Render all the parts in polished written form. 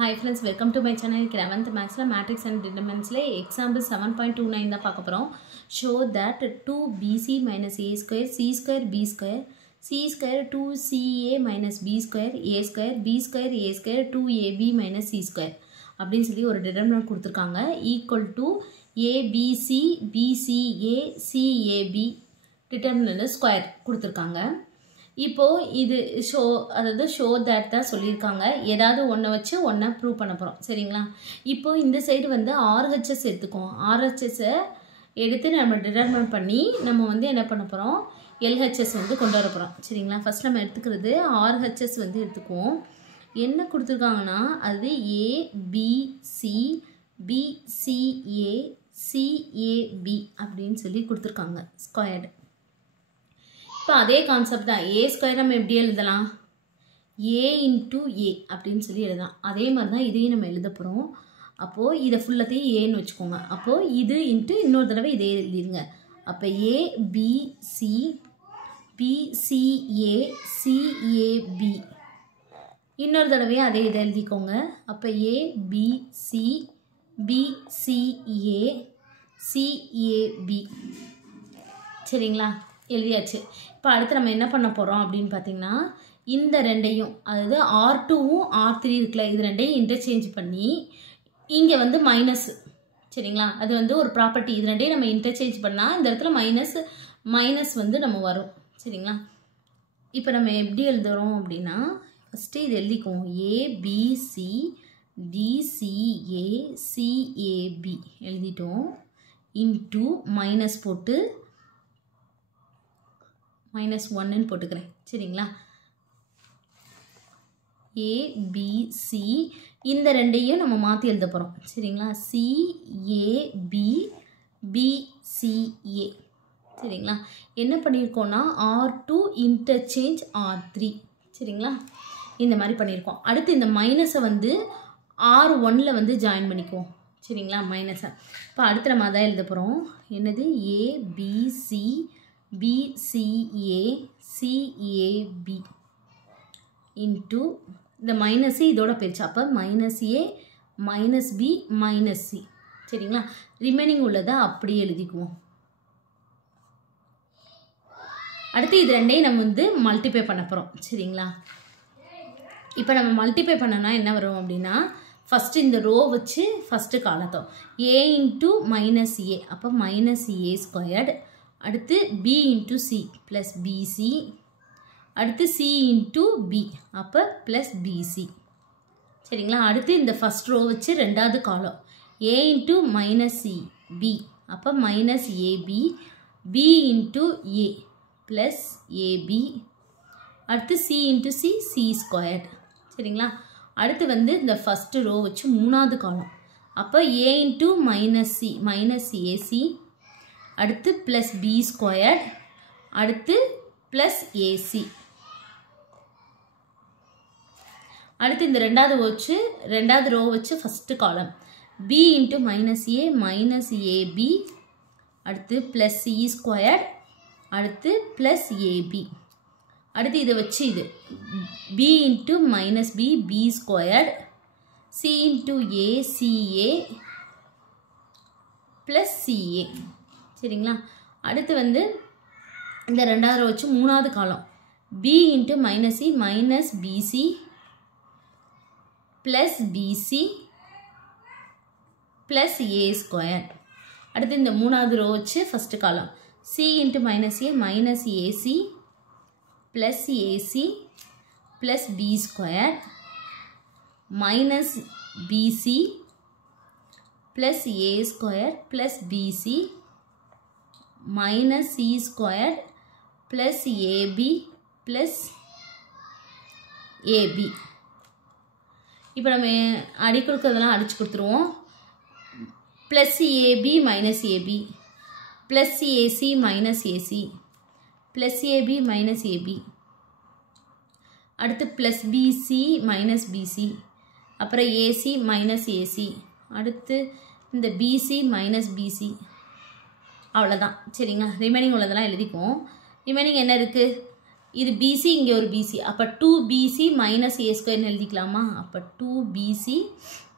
Hi friends, welcome to my channel. 11th Maths Matrix and Determinants example 7.29 தான் பார்க்க போறோம். Show that 2bc minus a square c square b square c square 2ca minus b square a square b square a square 2ab minus c square அப்படின்னு சொல்லி ஒரு determinant கொடுத்திருக்காங்க equal to abc bca cab determinant square கொடுத்திருக்காங்க. இப்போ இது show that தான் சொல்லிருக்காங்க. ஏதாவது ஒண்ண வச்சு ஒண்ண ப்ரூவ் பண்ண போறோம். சரிங்களா? இப்போ இந்த சைடு வந்து RHS எடுத்துக்கோம். RHS எடுத்து நம்ம டிட்டர்மைன் பண்ணி நம்ம வந்து என்ன பண்ண போறோம்? LHS வந்து கொண்டு வர போறோம். சரிங்களா? ஃபர்ஸ்ட் நம்ம எடுத்துக்கிறது RHS வந்து எடுத்துக்குவோம். என்ன கொடுத்திருக்காங்கன்னா அது A B C B C A C A B அப்படினு சொல்லி கொடுத்திருக்காங்க. ஸ்கொயர்ட். இப்போ அதே கான்செப்ட் தான். a ஸ்கொயர் நம்ம எப்படி எழுதலாம்? a into a அப்படின்னு சொல்லி எழுதலாம். அதே மாதிரி தான் இதையும் நம்ம எழுத போறோம். அப்போ இத ஃபுல்லத்தையும் a ன்னு வெச்சுக்கோங்க. அப்போ இது இன்டு இன்னொரு தடவை இதே எழுதிருங்க. அப்ப a b c b c a c a b இன்னொரு தடவை அதே இத எழுதிக்கோங்க. அப்ப a b c b c a c a b சரிங்களா? எழுதியாச்சு. இப்போ அடுத்து நம்ம என்ன பண்ண போறோம் அப்படினு பாத்தீங்கன்னா இந்த ரெண்டையும் அதாவது R2 வும் R3 இருக்குல இது ரெண்டையும் இன்டர்சேஞ்ச் பண்ணி இங்க வந்து மைனஸ் சரிங்களா? அது வந்து ஒரு ப்ராப்பர்ட்டி. இது ரெண்டையும் நம்ம இன்டர்சேஞ்ச் பண்ணா இந்த இடத்துல மைனஸ் வந்து நம்ம வரும். சரிங்களா? இப்போ நம்ம எப்படி எழுதுறோம் அப்படினா ஃபர்ஸ்ட் இது எழுதிக்குவோம். A B C D C A C A B எழுதிட்டோம். இன்டு மைனஸ் போட்டு minus 1 ன்னு போட்டுக்கிறேன். சரிங்களா? A B C இந்த ரெண்டையும் நம்ம மாத்தி எழுத போறோம். சரிங்களா? C A B B C A சரிங்களா? என்ன பண்ணிருக்கோம்னா R2 interchange R3 சரிங்களா? இந்த மாதிரி பண்ணிருக்கோம். அடுத்து இந்த மைனஸை வந்து R1ல வந்து ஜாயின் பண்ணிக்குவோம். சரிங்களா? மைனஸை. இப்போ அடுத்து நம்ம அதான் எழுத போறோம். என்னது? A B C B C A C A B into இந்த மைனஸ் இதோட பெருச்சு. அப்ப minus A minus B minus C சரிங்களா? ரிமைனிங் உள்ளதை அப்படியே எழுதிக்குவோம். அடுத்து இது ரெண்டையும் நம்ம வந்து மல்டிப்ளை பண்ண போறோம். சரிங்களா? இப்போ நம்ம மல்டிப்ளை பண்ணனா என்ன வரும் அப்படினா ஃபர்ஸ்ட் இந்த ரோ வச்சு first காலத்தோம் A into minus A அப்ப minus A squared அடுத்து B into C plus BC அடுத்து C into B அப்ப plus BC சரிங்களா? அடுத்து இந்த ஃபர்ஸ்ட் ரோ வச்சு ரெண்டாவது காலம் A into minus C B அப்ப minus AB B into A plus AB அடுத்து C into C C squared சரிங்களா? அடுத்து வந்து இந்த ஃபர்ஸ்ட் ரோ வச்சு மூணாவது காலம் அப்ப A into minus C minus AC அடுத்து plus B squared அடுத்து plus AC அடுத்து இந்த ரெண்டாவது ரோ வச்சு first column B into minus A minus AB அடுத்து plus C squared அடுத்து plus AB அடுத்து இதை வச்சு இது B into minus B B squared C into A CA plus CA சரிங்களா? அடுத்து வந்து இந்த ரெண்டாவது வச்சு மூணாவது காலம் B into minus C minus BC plus BC plus A square அடுத்து இந்த மூணாவது ரோ வச்சு first column C into minus A minus AC plus AC plus B square minus BC plus A square plus BC minus C squared plus AB plus AB இப்போ நம்ம அடி கொடுக்கிறதெல்லாம் அடிச்சு கொடுத்துருவோம். plus AB minus AB plus AC minus AC plus AB minus AB அடுத்து plus BC minus BC அப்புறம் AC minus AC அடுத்து இந்த BC minus BC அவ்வளவுதான். சரிங்களா? ரிமைனிங் உள்ளதெல்லாம் எழுதிக்குவோம். ரிமைனிங் என்ன இருக்கு? இது BC இங்கே ஒரு BC அப்போ 2BC மைனஸ் ஏ ஸ்கொயர்னு எழுதிக்கலாமா அப்போ 2BC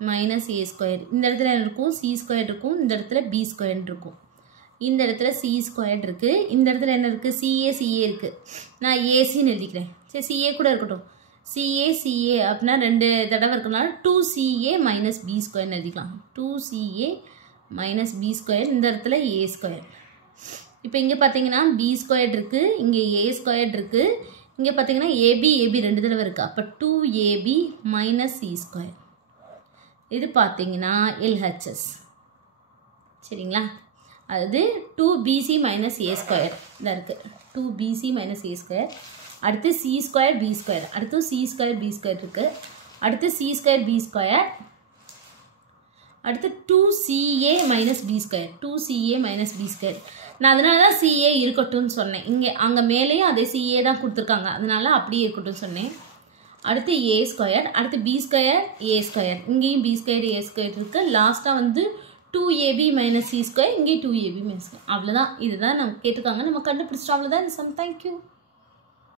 மைனஸ் ஏ ஸ்கொயர் இந்த இடத்துல என்ன இருக்கும் C ஸ்கொயர் இருக்கும் இந்த இடத்துல B ஸ்கொயர் இருக்கும் இந்த இடத்துல C ஸ்கொயர் இருக்குது இந்த இடத்துல என்ன இருக்குது CA இருக்குது நான் ஏசின்னு எழுதிக்கிறேன் சரி CA கூட இருக்கட்டும் CA அப்படின்னா 2 தடவை இருக்கனால 2CA மைனஸ் B ஸ்கொயர்னு எழுதிக்கலாம் 2CA மைனஸ் B ஸ்கொயர் இந்த இடத்துல A ஸ்கொயர் இப்போ இங்கே பார்த்தீங்கன்னா B ஸ்கொயர் இருக்குது இங்கே A ஸ்கொயர் இருக்குது இங்கே பார்த்தீங்கன்னா AB 2 தடவை இருக்குது அப்போ 2AB மைனஸ் C ஸ்கொயர் இது பார்த்தீங்கன்னா LHS சரிங்களா அதாவது 2BC மைனஸ் A ஸ்கொயர் இதாக இருக்குது 2BC மைனஸ் A ஸ்கொயர் அடுத்து C ஸ்கொயர் B ஸ்கொயர் அடுத்து C ஸ்கொயர் B ஸ்கொயர் இருக்குது அடுத்து C ஸ்கொயர் B ஸ்கொயர் அடுத்து 2CA minus B square 2CA minus B square நான் அதனால தான் CA இருக்கட்டும்னு சொன்னேன் இங்கே அங்கே மேலேயும் அதே CA தான் கொடுத்துருக்காங்க அதனால அப்படியே இருக்கட்டும்னு சொன்னேன் அடுத்து A ஸ்கொயர் அடுத்து B ஸ்கொயர் A ஸ்கொயர் இங்கேயும் B ஸ்கொயர் A ஸ்கொயர் இருக்குது லாஸ்ட்டாக வந்து 2AB மைனஸ் C ஸ்கொயர் இங்கே 2AB மைனஸ் அவ்வளோதான் இதுதான் நம்ம கேட்டிருக்காங்க நம்ம கண்டுபிடிச்சிட்டோம் அவ்வளோதான் இந்த சம் தேங்க்யூ